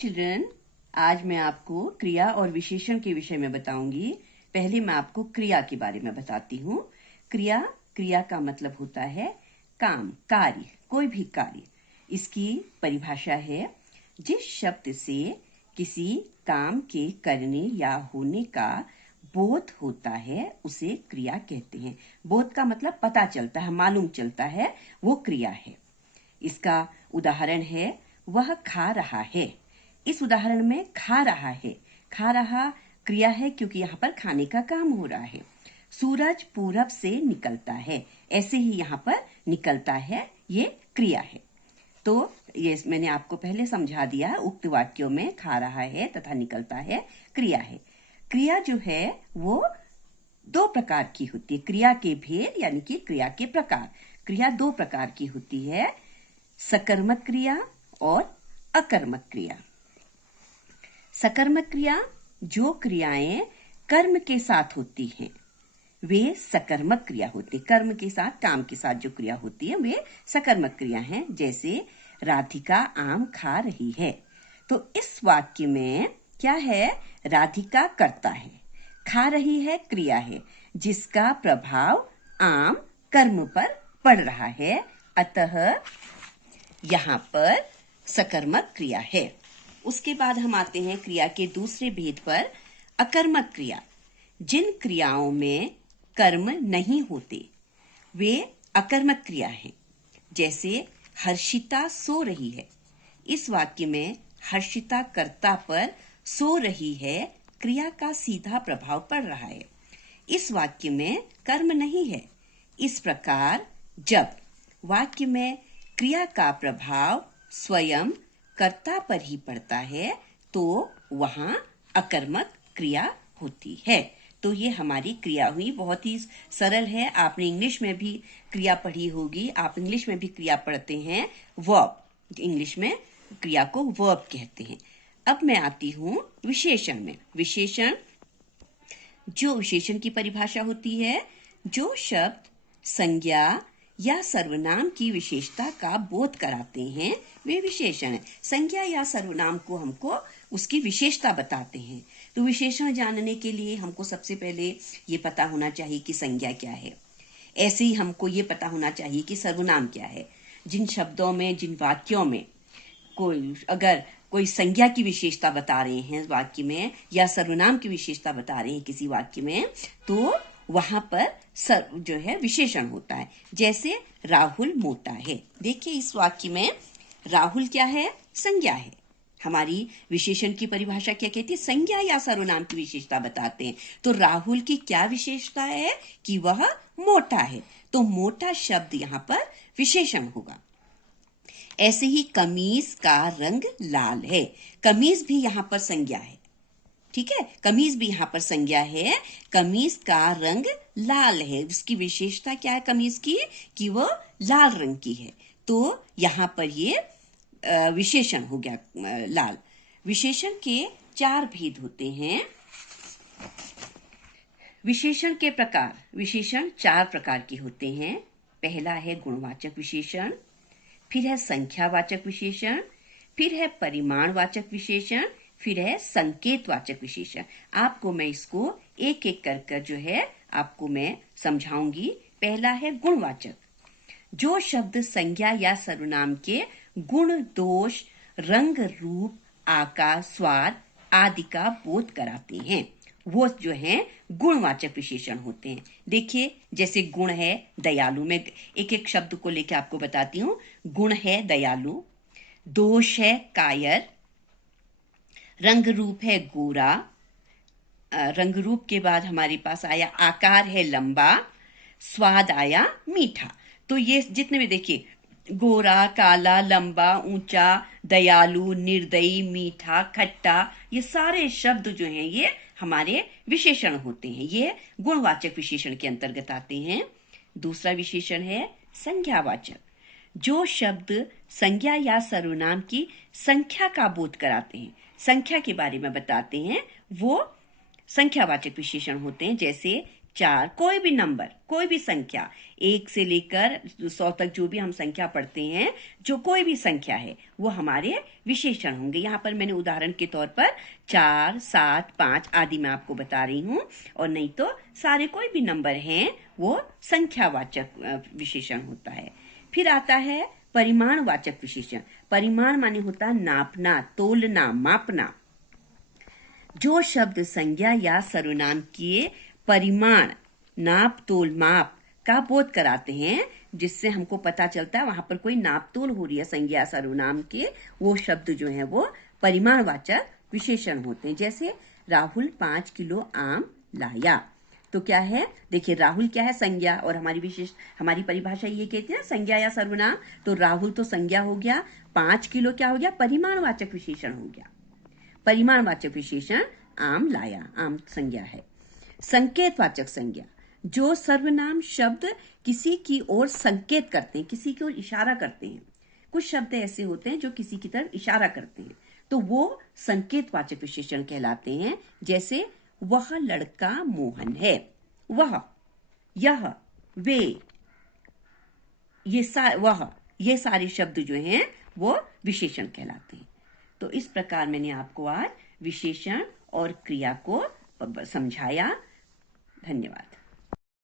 Children, आज मैं आपको क्रिया और विशेषण के विषय में बताऊंगी। पहले मैं आपको क्रिया के बारे में बताती हूँ। क्रिया का मतलब होता है काम, कार्य, कोई भी कार्य। इसकी परिभाषा है जिस शब्द से किसी काम के करने या होने का बोध होता है उसे क्रिया कहते हैं। बोध का मतलब पता चलता है, मालूम चलता है, वो क्रिया है। इसका उदाहरण है वह खा रहा है। इस उदाहरण में खा रहा क्रिया है क्योंकि यहाँ पर खाने का काम हो रहा है। सूरज पूरब से निकलता है, ऐसे ही यहाँ पर निकलता है, ये क्रिया है। तो ये मैंने आपको पहले समझा दिया, उक्त वाक्यों में खा रहा है तथा निकलता है क्रिया है। क्रिया जो है वो दो प्रकार की होती है। क्रिया के भेद यानी कि क्रिया के प्रकार। क्रिया दो प्रकार की होती है, सकर्मक क्रिया और अकर्मक क्रिया। सकर्मक क्रिया, जो क्रियाएं कर्म के साथ होती हैं वे सकर्मक क्रिया होती है। कर्म के साथ, काम के साथ जो क्रिया होती है वे सकर्मक क्रिया हैं। जैसे राधिका आम खा रही है, तो इस वाक्य में क्या है? राधिका कर्ता है, खा रही है क्रिया है, जिसका प्रभाव आम कर्म पर पड़ रहा है, अतः यहाँ पर सकर्मक क्रिया है। उसके बाद हम आते हैं क्रिया के दूसरे भेद पर, अकर्मक क्रिया। जिन क्रियाओं में कर्म नहीं होते वे अकर्मक क्रिया हैं। जैसे हर्षिता सो रही है, इस वाक्य में हर्षिता कर्ता पर सो रही है क्रिया का सीधा प्रभाव पड़ रहा है। इस वाक्य में कर्म नहीं है। इस प्रकार जब वाक्य में क्रिया का प्रभाव स्वयं कर्ता पर ही पड़ता है तो वहां अकर्मक क्रिया होती है। तो ये हमारी क्रिया हुई, बहुत ही सरल है। आपने इंग्लिश में भी क्रिया पढ़ी होगी, आप इंग्लिश में भी क्रिया पढ़ते हैं, वर्ब। इंग्लिश में क्रिया को वर्ब कहते हैं। अब मैं आती हूं विशेषण में। विशेषण की परिभाषा होती है, जो शब्द संज्ञा या सर्वनाम की विशेषता का बोध कराते हैं वे विशेषण है। संज्ञा या सर्वनाम को हमको उसकी विशेषता बताते हैं। तो विशेषण जानने के लिए हमको सबसे पहले ये पता होना चाहिए कि संज्ञा क्या है। ऐसे ही हमको ये पता होना चाहिए कि सर्वनाम क्या है। जिन शब्दों में, जिन वाक्यों में अगर कोई संज्ञा की विशेषता बता रहे हैं वाक्य में या सर्वनाम की विशेषता बता रहे हैं किसी वाक्य में, तो वहां पर जो है विशेषण होता है। जैसे राहुल मोटा है, देखिए इस वाक्य में राहुल क्या है? संज्ञा है। हमारी विशेषण की परिभाषा क्या कहती है? संज्ञा या सर्वनाम की विशेषता बताते हैं। तो राहुल की क्या विशेषता है? कि वह मोटा है, तो मोटा शब्द यहाँ पर विशेषण होगा। ऐसे ही कमीज का रंग लाल है, कमीज भी यहाँ पर संज्ञा है। ठीक है, कमीज भी यहाँ पर संज्ञा है। कमीज का रंग लाल है, उसकी विशेषता क्या है कमीज की? कि वह लाल रंग की है। तो यहाँ पर ये विशेषण हो गया लाल। विशेषण के चार भेद होते हैं। विशेषण के प्रकार, विशेषण चार प्रकार के होते हैं। पहला है गुणवाचक विशेषण, फिर है संख्यावाचक विशेषण, फिर है परिमाणवाचक विशेषण, फिर है संकेतवाचक विशेषण। आपको मैं इसको एक एक कर जो है आपको मैं समझाऊंगी। पहला है गुणवाचक, जो शब्द संज्ञा या सर्वनाम के गुण, दोष, रंग, रूप, आकार, स्वाद आदि का बोध कराते हैं, वो जो हैं गुणवाचक विशेषण होते हैं। देखिए जैसे गुण है दयालु, मैं एक एक शब्द को लेकर आपको बताती हूँ। गुण है दयालु, दोष है कायर, रंग रूप है गोरा, रंग रूप के बाद हमारे पास आया आकार है लंबा, स्वाद आया मीठा। तो ये जितने भी देखिए, गोरा, काला, लंबा, ऊंचा, दयालु, निर्दयी, मीठा, खट्टा, ये सारे शब्द जो हैं ये हमारे विशेषण होते हैं। ये गुणवाचक विशेषण के अंतर्गत आते हैं। दूसरा विशेषण है संज्ञावाचक, जो शब्द संज्ञा या सर्वनाम की संख्या का बोध कराते हैं, संख्या के बारे में बताते हैं, वो संख्यावाचक विशेषण होते हैं। जैसे 4, कोई भी नंबर, कोई भी संख्या, 1 से लेकर 100 तक जो भी हम संख्या पढ़ते हैं, जो कोई भी संख्या है वो हमारे विशेषण होंगे। यहाँ पर मैंने उदाहरण के तौर पर 4, 7, 5 आदि मैं आपको बता रही हूँ, और नहीं तो सारे कोई भी नंबर हैं वो संख्यावाचक विशेषण होता है। फिर आता है परिमाणवाचक विशेषण। परिमाण माने होता है नापना, तोलना, मापना। जो शब्द संज्ञा या सर्वनाम के परिमाण, नाप तोल, माप का बोध कराते हैं, जिससे हमको पता चलता है वहां पर कोई नाप तोल हो रही है संज्ञा सर्वनाम के, वो शब्द जो है वो परिमाणवाचक विशेषण होते हैं। जैसे राहुल 5 किलो आम लाया, तो क्या है, देखिए राहुल क्या है, संज्ञा, और हमारी परिभाषा ये कहती है ना संज्ञा या सर्वनाम, तो राहुल तो संज्ञा हो गया, 5 किलो क्या हो गया, परिमाणवाचक विशेषण हो गया। परिमाणवाचक विशेषण आम लाया, आम संज्ञा है। संकेतवाचक संज्ञा, जो सर्वनाम शब्द किसी की ओर संकेत करते हैं, किसी की ओर इशारा करते हैं। कुछ शब्द ऐसे होते हैं जो किसी की तरफ इशारा करते हैं, तो वो संकेतवाचक विशेषण कहलाते हैं। जैसे वह लड़का मोहन है, वह, यह, वे, वह, ये सारे शब्द जो हैं वो विशेषण कहलाते हैं। तो इस प्रकार मैंने आपको आज विशेषण और क्रिया को समझाया। धन्यवाद।